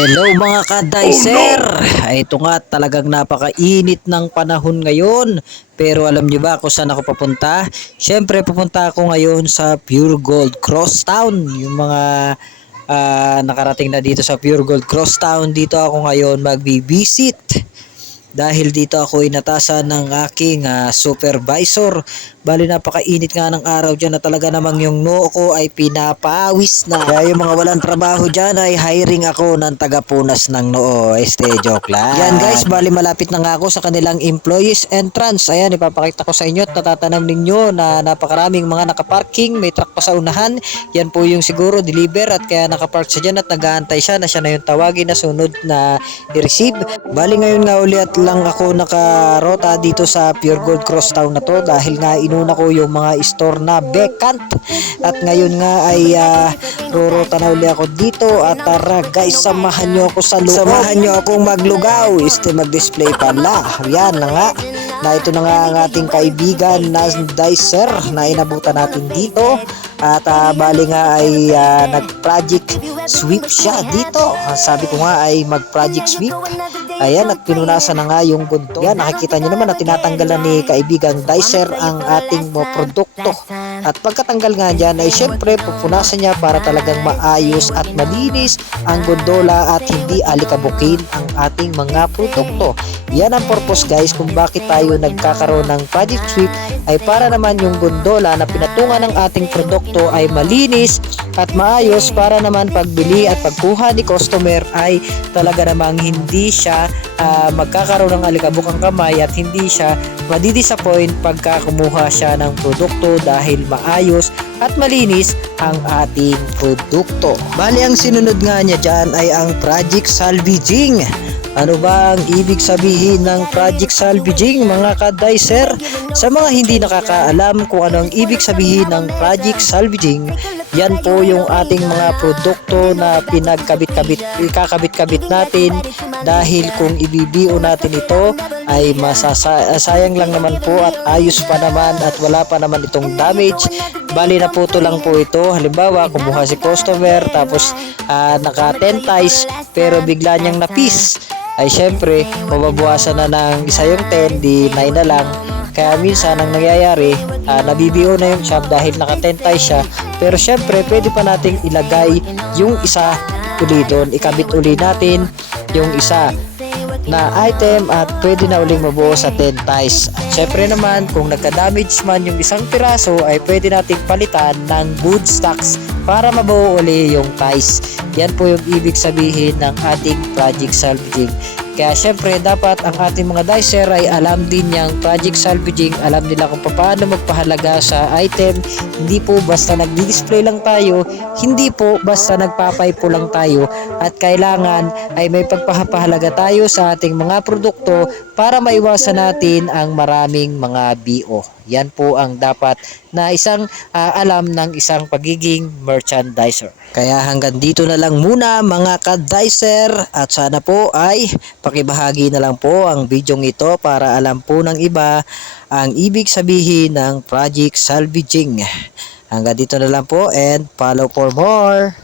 Hello mga ka-dicer! Ito nga talagang napakainit ng panahon ngayon. Pero alam niyo ba kung saan ako papunta? Siyempre pupunta ako ngayon sa Pure Gold Crosstown. Yung mga nakarating na dito sa Pure Gold Crosstown, dito ako ngayon magbi-visit. Dahil dito ako inatasan ng aking supervisor. Bali napakainit nga ng araw dyan na talaga namang yung noo ko ay pinapawis na. Kaya yung mga walang trabaho dyan ay hiring ako ng tagapunas ng noo. Joke lang. Yan guys, bali malapit na nga ako sa kanilang employees entrance. Ayan, ipapakita ko sa inyo at natatanam ninyo na napakaraming mga nakaparking. May truck pa sa unahan. Yan po yung siguro deliver at kaya nakapark siya dyan at nag-aantay siya na siya na yung tawagin na sunod na i-receive. Bali ngayon nga uli at lang ako nakarota dito sa Pure Gold Crosstown na to dahil nga inuna ko yung mga store na vacant at ngayon nga ay rorota na uli ako dito at tara guys, samahan nyo ako sa loob. Samahan nyo akong maglugaw, mag-display pala. Yan na nga, na ito na nga ang ating kaibigan na dicer na inabutan natin dito at bali nga ay nag-project sweep siya dito. Sabi ko nga ay mag-project sweep. Ayan, at pinunasan na nga yung gunto. Yan, nakikita nyo naman na tinatanggalan ni kaibigang dicer ang ating mga produkto. At pagkatanggal nga dyan ay syempre pupunasan niya para talagang maayos at malinis ang gondola at hindi alikabukin ang ating mga produkto. Yan ang purpose guys kung bakit tayo nagkakaroon ng project sweep, ay para naman yung gondola na pinatungan ng ating produkto ay malinis at maayos para naman pagbili at pagkuha ni customer ay talaga namang hindi siya magkakaroon ng alikabok ang kamay at hindi siya madidisappoint pagka kumuha siya ng produkto dahil maayos at malinis ang ating produkto. Bali ang sinunod nga niya dyan ay ang project salvaging. Ano ba ang ibig sabihin ng project salvaging mga ka-dicer? Sa mga hindi nakakaalam kung ano ang ibig sabihin ng project salvaging, yan po yung ating mga produkto na ikakabit-kabit natin dahil kung ibibiyo natin ito ay masasayang lang naman po at ayos pa naman at wala pa naman itong damage. Bali na po lang po ito. Halimbawa, kumuha si customer tapos naka 10 ties pero bigla niyang napis. Ay syempre, mababawasan na ng isa yung 10, di 9 na lang. Kaya minsan ang nangyayari, nabibiyo na yung shop dahil naka 10 ties siya. Pero syempre, pwede pa nating ilagay yung isa uli doon. Ikabit uli natin yung isa na item at pwede na uling mabuo sa 10 ties. At syempre naman, kung nagka-damage man yung isang piraso, ay pwede nating palitan ng good stocks para mabuo uli yung ties. Yan po yung ibig sabihin ng ating project salvaging. Kaya syempre dapat ang ating mga dicer ay alam din yung project salvaging, alam nila kung paano magpahalaga sa item. Hindi po basta nagdi-display lang tayo, hindi po basta nagpapaipo lang tayo, at kailangan ay may pagpapahalaga tayo sa ating mga produkto para maiwasan natin ang maraming mga BO. Yan po ang dapat na isang alam ng isang pagiging merchandiser. Kaya hanggang dito na lang muna mga ka-dicer at sana po ay pakibahagi na lang po ang bidyong ito para alam po ng iba ang ibig sabihin ng project salvaging. Hanggang dito na lang po and follow for more.